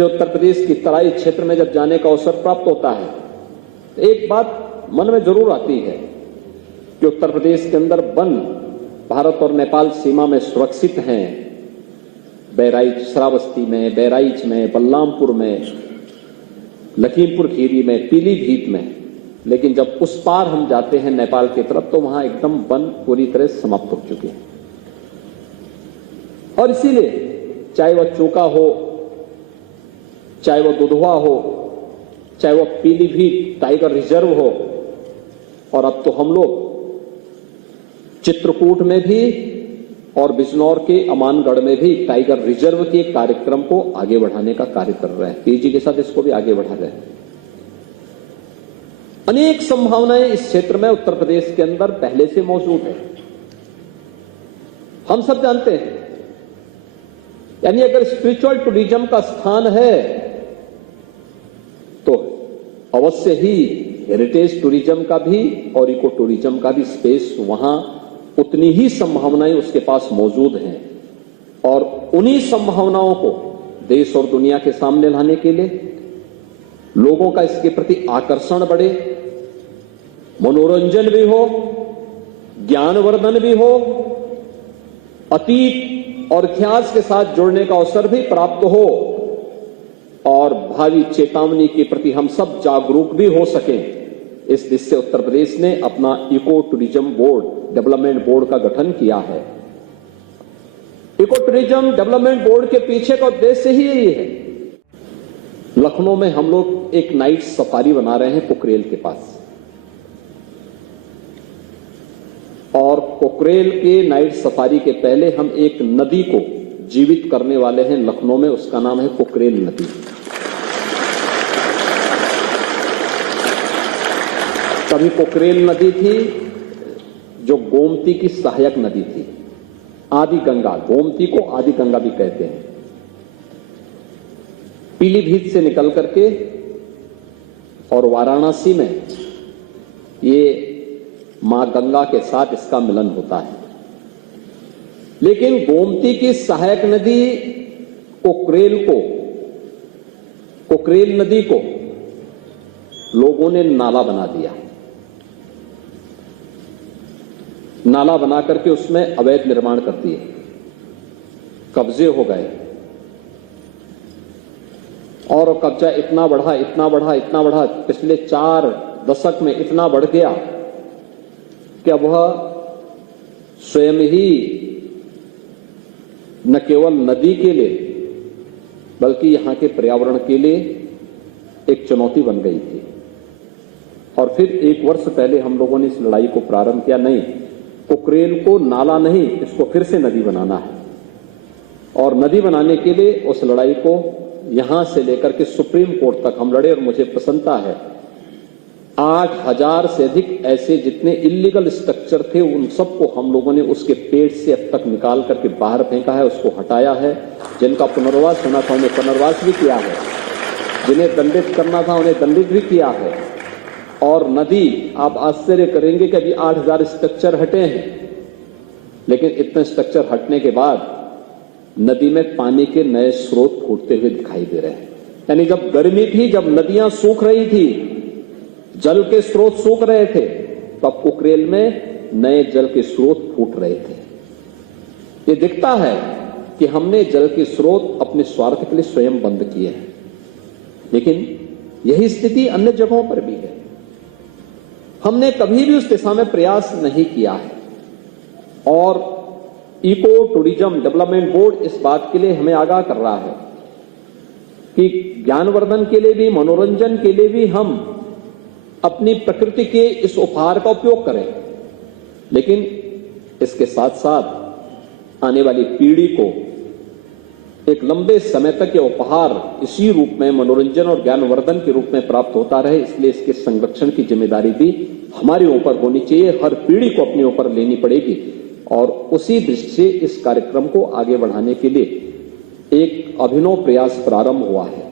मुझे उत्तर प्रदेश की तराई क्षेत्र में जब जाने का अवसर प्राप्त होता है तो एक बात मन में जरूर आती है कि उत्तर प्रदेश के अंदर वन भारत और नेपाल सीमा में सुरक्षित हैं। बहराइच, श्रावस्ती में, बहराइच में, बलरामपुर में, लखीमपुर खीरी में, पीलीभीत में, लेकिन जब उस पार हम जाते हैं नेपाल की तरफ तो वहां एकदम वन पूरी तरह समाप्त हो चुके हैं। और इसीलिए चाहे वह चोका हो, चाहे वह दुधवा हो, चाहे वह पीलीभीत टाइगर रिजर्व हो, और अब तो हम लोग चित्रकूट में भी और बिजनौर के अमानगढ़ में भी टाइगर रिजर्व के कार्यक्रम को आगे बढ़ाने का कार्य कर रहे हैं। तेजी के साथ इसको भी आगे बढ़ा रहे हैं। अनेक संभावनाएं इस क्षेत्र में उत्तर प्रदेश के अंदर पहले से मौजूद है, हम सब जानते हैं। यानी अगर स्पिरिचुअल टूरिज्म का स्थान है तो अवश्य ही हेरिटेज टूरिज्म का भी और इको टूरिज्म का भी स्पेस वहां उतनी ही संभावनाएं उसके पास मौजूद हैं। और उन्हीं संभावनाओं को देश और दुनिया के सामने लाने के लिए लोगों का इसके प्रति आकर्षण बढ़े, मनोरंजन भी हो, ज्ञानवर्धन भी हो, अतीत और इतिहास के साथ जुड़ने का अवसर भी प्राप्त हो, और भावी चेतावनी के प्रति हम सब जागरूक भी हो सकें। इस दिशा से उत्तर प्रदेश ने अपना eco tourism board, development board का गठन किया है। इको टूरिज्म डेवलपमेंट बोर्ड के पीछे का उद्देश्य ही यही है। लखनऊ में हम लोग एक नाइट सफारी बना रहे हैं पोखरेल के पास, और पोखरेल के नाइट सफारी के पहले हम एक नदी को जीवित करने वाले हैं लखनऊ में, उसका नाम है पोखरेल नदी। कभी पोखरेल नदी थी जो गोमती की सहायक नदी थी, आदि गंगा, गोमती को आदि गंगा भी कहते हैं। पीलीभीत से निकल करके और वाराणसी में ये मां गंगा के साथ इसका मिलन होता है। लेकिन गोमती की सहायक नदी पोखरेल नदी को लोगों ने नाला बना दिया। नाला बना करके उसमें अवैध निर्माण कर दिए, कब्जे हो गए, और कब्जा इतना बढ़ा, पिछले 4 दशक में इतना बढ़ गया कि अब वह स्वयं ही न केवल नदी के लिए बल्कि यहां के पर्यावरण के लिए एक चुनौती बन गई थी। और फिर 1 वर्ष पहले हम लोगों ने इस लड़ाई को प्रारंभ किया। नहीं, पोखरेल को नाला नहीं, इसको फिर से नदी बनाना है। और नदी बनाने के लिए उस लड़ाई को यहां से लेकर के सुप्रीम कोर्ट तक हम लड़े, और मुझे प्रसन्नता है 8000 से अधिक ऐसे जितने इलीगल स्ट्रक्चर थे उन सबको हम लोगों ने उसके पेट से अब तक निकाल करके बाहर फेंका है, उसको हटाया है। जिनका पुनर्वास होना था उन्हें पुनर्वास भी किया है, जिन्हें दंडित करना था उन्हें दंडित भी किया है। और नदी, आप आश्चर्य करेंगे कि अभी 8000 स्ट्रक्चर हटे हैं, लेकिन इतने स्ट्रक्चर हटने के बाद नदी में पानी के नए स्रोत फूटते हुए दिखाई दे रहे हैं। यानी जब गर्मी थी, जब नदियां सूख रही थी, जल के स्रोत सूख रहे थे, तब पोखरेल में नए जल के स्रोत फूट रहे थे। ये दिखता है कि हमने जल के स्रोत अपने स्वार्थ के लिए स्वयं बंद किए हैं, लेकिन यही स्थिति अन्य जगहों पर भी है। हमने कभी भी उस दिशा में प्रयास नहीं किया है, और इको टूरिज्म डेवलपमेंट बोर्ड इस बात के लिए हमें आगाह कर रहा है कि ज्ञानवर्धन के लिए भी, मनोरंजन के लिए भी हम अपनी प्रकृति के इस उपहार का उपयोग करें, लेकिन इसके साथ साथ आने वाली पीढ़ी को एक लंबे समय तक ये उपहार इसी रूप में, मनोरंजन और ज्ञानवर्धन के रूप में प्राप्त होता रहे। इसलिए इसके संरक्षण की जिम्मेदारी भी हमारे ऊपर होनी चाहिए, हर पीढ़ी को अपने ऊपर लेनी पड़ेगी। और उसी दृष्टि से इस कार्यक्रम को आगे बढ़ाने के लिए एक अभिनव प्रयास प्रारंभ हुआ है।